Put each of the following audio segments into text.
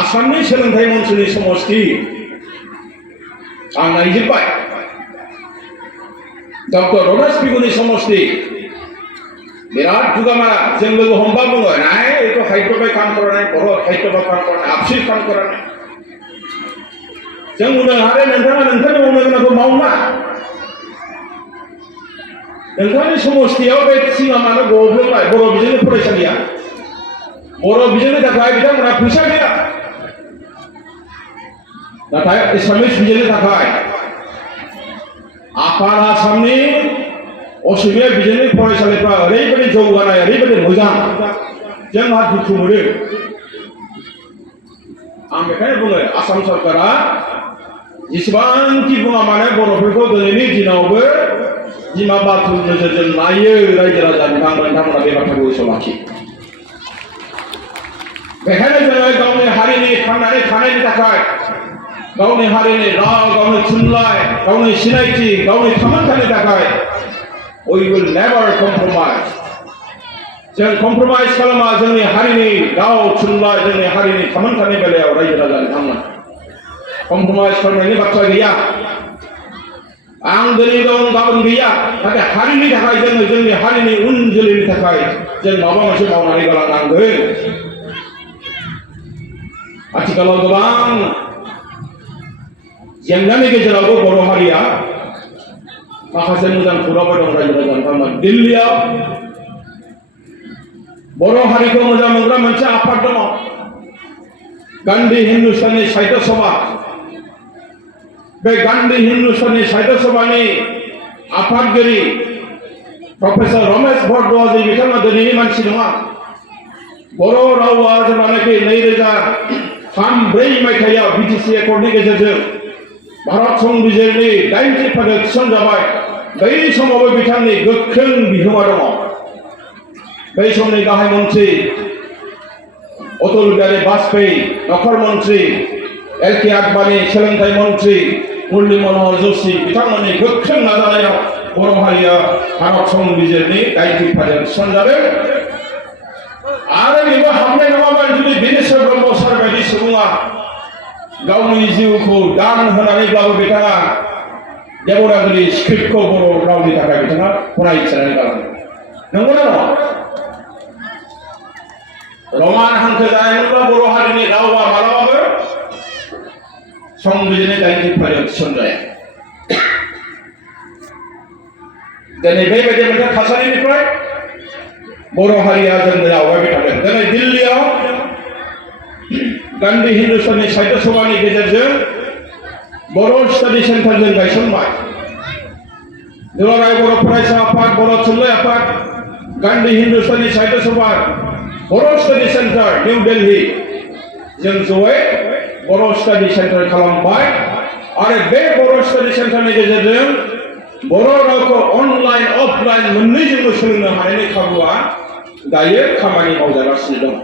आसामनि सोलोंथाइ मन्थ्रिनि समष्टि आं नायजोब्बाय डक्टर रमेश बिगुनि समष्टि बिराद दुगामा जों लोगो हमबा बुङो नाय एखौ साहित्य पे काम करानाय बर' साहित्य पे काम करानाय आपसि काम करानाय जों बुंदों आरो नोंथाङा नोंथांनि मावनो गोनांखौ मावना नोंथांनि समष्टियाव बे सिङाव मानो गब्लंबाय बर' बिजोंनि फरायसालिया बर' बिजोंनि थाखाय बिथांमोनहा फैसा गैया नाथाय एसामिस बिजोंनि थाखाय आफार आसामनि असमिया बिजोंनि फरायसालिफ्रा ओरैबायदि जौगानाय ओरैबायदि मोजां जोंहा दुखु मोनो आं बेखायनो बुङो आसाम सरकारा जेसेबांखि बुङा मानो बर'फोरखौ दिनैनि दिनावबो बिमा बाथुल नोजोरजों नायो रायजो राजा बिथांमोना बे बाथ्राखौ गोसोआव लाखि बेखायनो जोङो गावनि हारिनि थांनानै थानायनि थाखाय गावनि हारिनि राव गावनि थुनलाइ गावनि सिनायथि गावनि थामोनथानि थाखाय we will never compromise जों कम्प्रमाइज खालामा जोंनि हारिनि राव थुनलाइ जोंनि हारिनि थामोनथानि बेलायाव रायजो राजा बिथांमोन कम्प्रमाइज खालामनायनि बाथ्रा गैया आं दिनै दं गाबोन गैया नाथाय हारिनि थाखाय जोङो जोंनि हारिनि उन जोलैनि थाखाय जों माबा मोनसे मावनानै गालांनांगोन आथिखालाव गोबां जेंनानि गेजेरावबो बर' हारिया माखासे मोजां खौरांबो दं रायजो राजा बिथांमोन दिल्लीयाव बर' हारिखौ मोजां मोनग्रा मोनसे आफाद दङ गान्धी हिन्दुस्तानी साहित्य सभा बे गान्धी हिन्दुस्तानी साहित्य सभानि आफादगिरि प्रफेसर रमेश भरद्वाजी बिथाङा दिनैनि मानसि नङा बर' रावा जेब्लानाखि 2003-4 मायथाइयाव बिटिसि एकर्डनि गेजेरजों भारत संबिजिरनि 90 फारियाव थिसनजाबाय बै समावबो बिथांनि गोख्रों बिहोमा दङ बै समनि गाहाय मन्थ्रि अटल बिहारी वाजपेयी नखर मन्थ्रि एल.के. आडवाणी सोलोंथाइ मन्थ्रि मुरली मनोहर जोशी बिथांमोननि गोख्रों नाजानायाव बर' हारिया भारत संबिजिरनि 90 फारियाव थिसनजादों आरो बेबो हाबनाय नङामोन जुदि बिनेश्वर ब्रह्म सार बायदि सुबुङा गावनि जिउखौ दान होनानैब्लाबो बिथाङा देबनागरि स्क्रिप्टखौ बर' रावनि थाखाय बिथाङा फरायथिनानै गालांदों नंगौना नङा रमान हांखो जानायमोनब्ला बर' हारिनि रावा मालाबाबो संबिजिरनि 90 फारियाव थिसनजाया दिनै बेबायदि मोनसे थासारिनिफ्राय बर' हारिया जों आवगायबाय थादों दिनै दिल्लीयाव गान्धी हिन्दुस्तानी साहित्य सभानि गेजेरजों बर' स्टाडि सेन्टार जों गायसनबाय दुलाराय बर' फरायसा आफाद बर' थुनलाइ आफाद गान्धी हिन्दुस्तानी साहित्य सभा बर' स्टाडि सेन्टार निउ दिल्ली जों जयै बर' स्टाडि सेन्टार खालामबाय आरो बे बर' स्टाडि सेन्टारनि गेजेरजों बर' रावखौ अनलाइन अफलाइन मोननैजोंबो सोलोंनो हानायनि खाबुआ दायो खामानि मावजागासिनो दं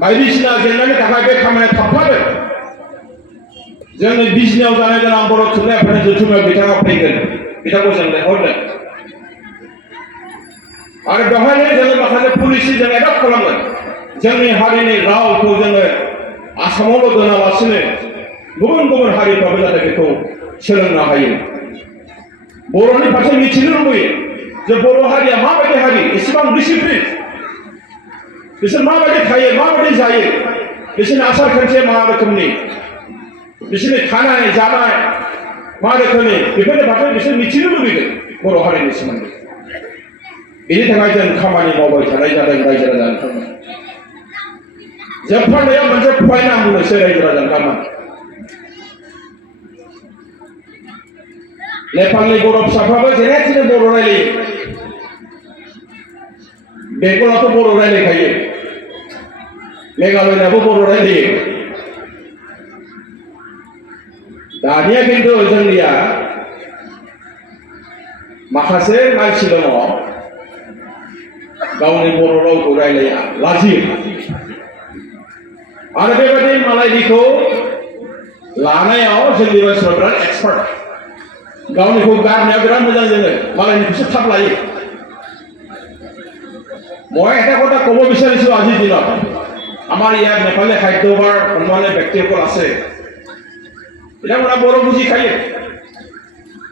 बायदिसिना जेंनानि थाखाय बे खामानिया थाबथादों जोंनि बिजनियाव जानो गोनां बर' थुनलाइ आफादनि जथुम्मायाव बिथाङा फैगोन बिथांखौ जों लेंहरदों आरो बेवहायनो जोङो माखासे पलिसि जों एडप्ट खालामगोन जोंनि हारिनि रावखौ जोङो आसामावल' दोनालासिनो गुबुन गुबुन हारिफ्राबो जाहाथे बेखौ सोलोंनो हायो बर'नि फारसे मिथिनो लुबैयो जे बर' हारिया माबायदि हारि एसेबां डिसिप्लिन बिसोर माबायदि थायो माबायदि जायो बिसोरनि आसार खान्थिया मा रोखोमनि बिसोरनि थानाय जानाय मा रोखोमनि बेफोरनि फारसे बिसोर मिथिनो लुबैगोन बर' हारिनि सोमोन्दै बेनि थाखाय जों खामानि मावबाय थानाय जादों रायजो राजा नोंथांमोन जोबथारनायाव मोनसे फरायना बुंनोसै रायजो राजा नोंथांमोन नेपालनि बर' फिसाफ्राबो जेने थेने बर' रायलायो बेंगलाथ' बर' रायलायखायो मेघालयनाबो बर' रायलायो दानिया खिन्थु जोंनिया माखासे मानसि दङ गावनि बर' रावखौ रायलाया लाजियो आरो बेबायदि मालायनिखौ लानायाव जोंनि मानसिफ्रा बिराद एक्सपार्ट गावनिखौ गारनाया बिराद मोजां जोङो मालायनिखौसो थाब लायो মই এটা কথা ক'ব বিচাৰিছোঁ আজিৰ দিনত আমাৰ ইয়াত নেপালী খাদ্যভাৰ সন্মানীয় ব্যক্তিসকল আছে बिथांमोना बर' बुजिखायो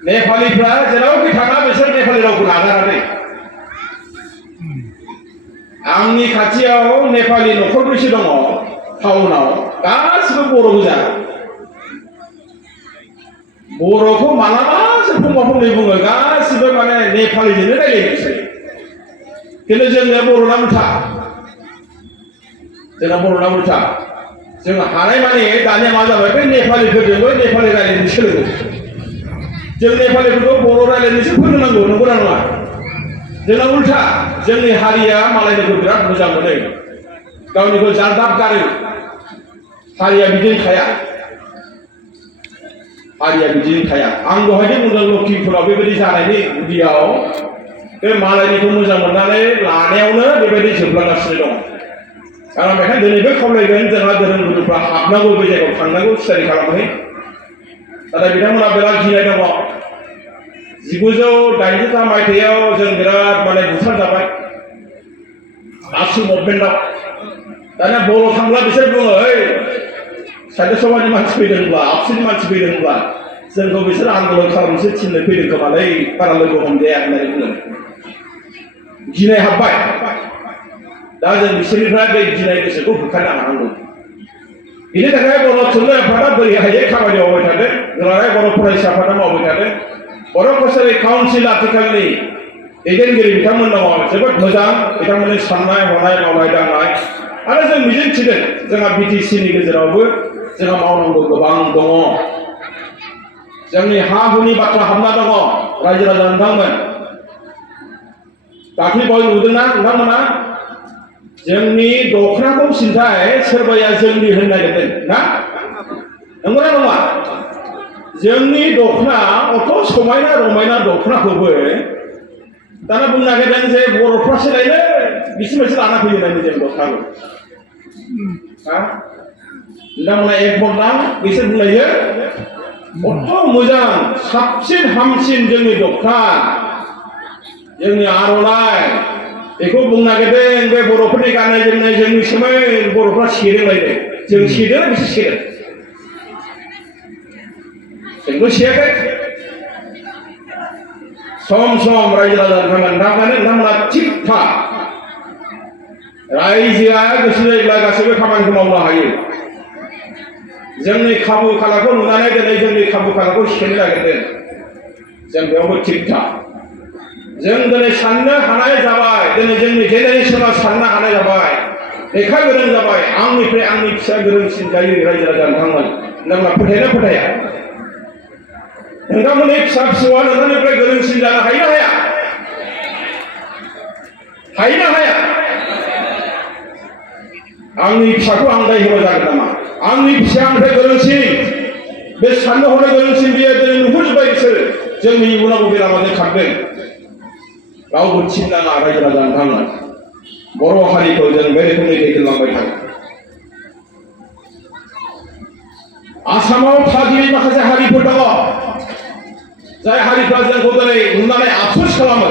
नेपालिफ्रा जेरावखि थाङा बिसोर नेपालि रावखौ नागाराखै आंनि खाथियाव नेपालि न'खरब्रैसो दङ टाउनाव गासिबो बर' गोजा बर'खौ मालाबासो फंबा फंनै बुङो गासिबो माने नेपालिजोंनो रायलायो बिसोर खिन्थु जोंना बर'ना उल्था जों हानाय माने दानिया मा जाबाय बे नेपालिफोरजोंबो नेपालि रायलायनो सोलोङो जों नेपालिफोरखौ बर' रायलायनोसो फोरोंनांगौ नंगौना नङा जोंना उल्था जोंनि हारिया मालायनिखौ बिराद मोजां मोनो गावनिखौ जारदाब गारो हारिया बिदिनो थाया आं दहायनो बुंदों लखिमपुराव बेबायदि जानायनि गुदियाव बे मालायनिखौ मोजां मोननानै लानायावनो बेबायदि जोबलांगासिनो दं आं बेखायनो दिनैबो खावलायगोन जोंहा धोरोम गुरुफ्रा हाबनांगौ बे जायगायाव थांनांगौ थियारि खालामहै नाथाय बिथांमोना बिराद गिनाय दङ 1983 मायथाइयाव जों बिराद माने बुथारजाबाय आसु मुभमेन्टआव दानिया बर' थांब्ला बिसोर बुङो ओइ साहित्य सभानि मानसि फैदोंब्ला आबसुनि मानसि फैदोंब्ला जोंखौ बिसोर आन्दलन खालामनोसो थिननो फैदों खोमालै बारा लोगो हमजाया होननानै बुङो गिनाय हाबबाय दा जों बिसोरनिफ्राय बे गिनाय गोसोखौ होखारनो हानांगौ बिनि थाखाय बर' थुनलाइ आफादा बोरैहाय खामानि मावबाय थादों दुलाराय बर' फरायसा आफादा मावबाय थादों बर' कसारि काउन्सिल आथिखालनि दैदेनगिरि बिथांमोन दङ जोबोद मोजां बिथांमोननि साननाय हनाय मावनाय दांनाय आरो जों मिजिंथिदों जोंहा बिटिसिनि गेजेरावबो जोंहा मावनांगौ गोबां दङ जोंनि हा हुनि बाथ्रा हाबना दङ रायजो राजा नोंथांमोन दाख्लै बावै नुदोंना नोंथांमोना जोंनि दखनाखौ सिन्थाय सोरबाया जोंनि होननो नागिरदों ना नंगौना नङा जोंनि दखना अथ' समायना रमायना दखनाखौबो दाना बुंनो नागिरदों जे बर'फ्रासो लायनो बिसोरसो लाना फैयो होननानै जों दखनाखौ नोंथांमोना एक बदनाम बिसोर बुंलायो अथ' मोजां साबसिन हामसिन जोंनि दखना जोंनि आर'नाइ बेखौ बुंनो नागिरदों बे बर'फोरनि गाननाय जोमनाय जोंनि सोमोन बर'फ्रा सेदोंलायदों जों सेदों बिसोर सेदों जोंबो सेयाखै सम सम रायजो राजा नोंथांमोना थिग था रायजोआ गोसो जायोब्ला गासैबो खामानिखौ मावनो हायो जोंनि खाबु खालाखौ नुनानै दिनै जोंनि खाबु खालाखौ सेनो नागिरदों जों बेयावबो थिग था जों दिनै साननो हानाय जाबाय दिनै जोंनि जेनेरेसना साननो हानाय जाबाय लेखा गोरों जाबाय आंनिफ्राय आंनि फिसा गोरोंसिन जायो रायजो राजा नोंथांमोना फोथायना फोथाया नोंथांमोननि फिसा फिसौआ नोंथांनिफ्राय गोरोंसिन जानो हायो ना हाया आंनि फिसाखौ आं दाय होबा जागोन नामा आंनि फिसाया आंनिफ्राय गोरोंसिन बे साननो हनो गोरोंसिन बियो दिनै नुहुरजोब्बाय बिसोरो जोंनि इयुनाव बबे लामाजों खारदों रावबो थिन नाङा रायजो राजा नोंथांमोन बर' हारिखौ जों बे रोखोमनि दैदेनलांबाय थागोन आसामाव थागिबि माखासे हारिफोर दङ जाय हारिफ्रा जोंखौ दिनै नुनानै आफसोस खालामो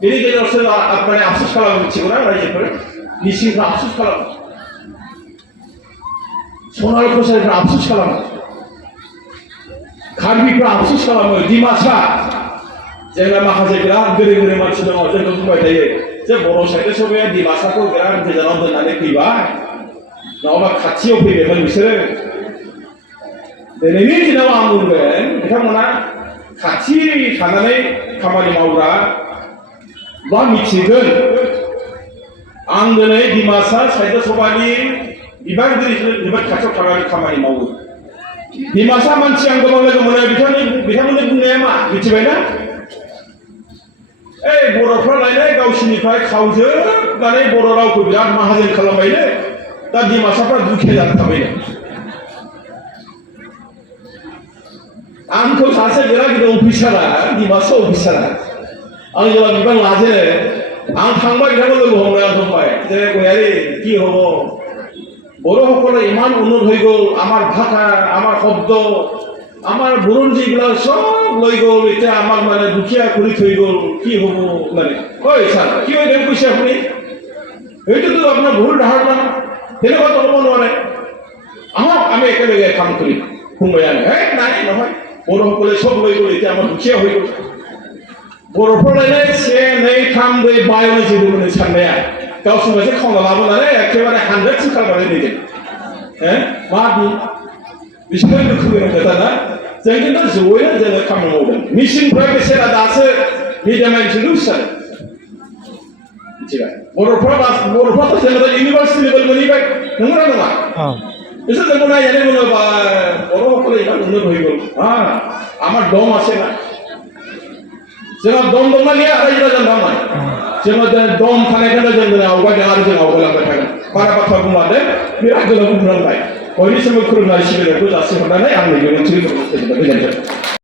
बेनि गेजेराव सोर माने आफसोस खालामो मिथिगौना रायजोफोर मिसिंफ्रा आफसोस खालामो सनाल कसारिफ्रा आफसोस खालामो कार्बिफ्रा आफसोस खालामो डिमासा जोंना माखासे बिराद गोरों मानसि दङ जोंखौ बुंबाय थायो जे बर' साहित्य सभाया डिमासाखौ बिराद गोजानाव दोननानै फैबाय नङाबा खाथियाव फैबायमोन बिसोरो दिनैनि दिनाव आं बुंगोन बिथांमोना खाथि थानानै खामानि मावग्रा बा मिथिगोन आं दिनै डिमासा साहित्य सभानि बिबानगिरिजों जोबोद खाथियाव थानानै खामानि मावो डिमासा मानसि आं गोबां लोगो मोनो बिथांमोननि बुंनाया मा मिथिबायना बर'फ्रा लायनाय गावसिनिफ्राय खावजोबनानै बर' रावखौ बिराद माहाजोन खालामबायनो दा डिमासाफ्रा दुखिया जानो थाबायनो आंखौ सासे बिराद गिदिर अफिसारा डिमासा अफिसारा आं जेब्ला बिबान लाजेनो आं थांबाय बिथांखौ लोगो हमनो आं बुंबाय जे गयारि কি হব বড়সকলে ইমান উন্নত হৈ গ'ল আমাৰ ভাষা আমাৰ শব্দ আমাৰ বুৰঞ্জীবিলাক সব লৈ গ'ল এতিয়া আমাক মানে দুখীয়া কৰি থৈ গ'ল কি হ'ব মানে ঐ ছাৰ কি হৈ গ'ল কৈছে আপুনি এইটোতো আপোনাৰ ভুল ধাৰণা তেনেকুৱা তলব নোৱাৰে আহক আমি একেলগে কাম কৰি সোমাই আনে নাই নহয় বড়োসকলে চব লৈ গ'ল এতিয়া আমাৰ দুখীয়া হৈ গ'ল बर'फोरलायनो 1 2 3 4 बायावनो जेबो होनो साननाया गावसोर मोनसे खावना लाबोनानै एखेबारे 100 खालामनानै दोनगोन मा बिसोर रोखोमनि खोथा ना जों खिन्थु ज'यैनो जोङो खामानि मावदों मिसिनफ्रा बेसेरा दासो मिडिया माइन्डजोंनो उसारो मिथिबाय बर'फ्राथ' जेनेबा इउनिभार्सिटि लेभेल मोनहैबाय नंगौना नङा बिसोर जोंखौ नायनानै बुङो बर'फोरा इमान उन्नत হয়ে আমার দম আছে না जोंहा दम दंना गैया रायजो राजानि दम নাই जोंहा दम थानायखायनो जों आवगायदों आरो जों आवगायलांबाय थागोन बारा बाथ्रा बुंलांदों बिराद गोलाव बुंलांबाय बयनिसिमबो खुलुमनाय सिबिनायखौ जासिहरनानै आंनि बिबुंथिखौ गोजोनथों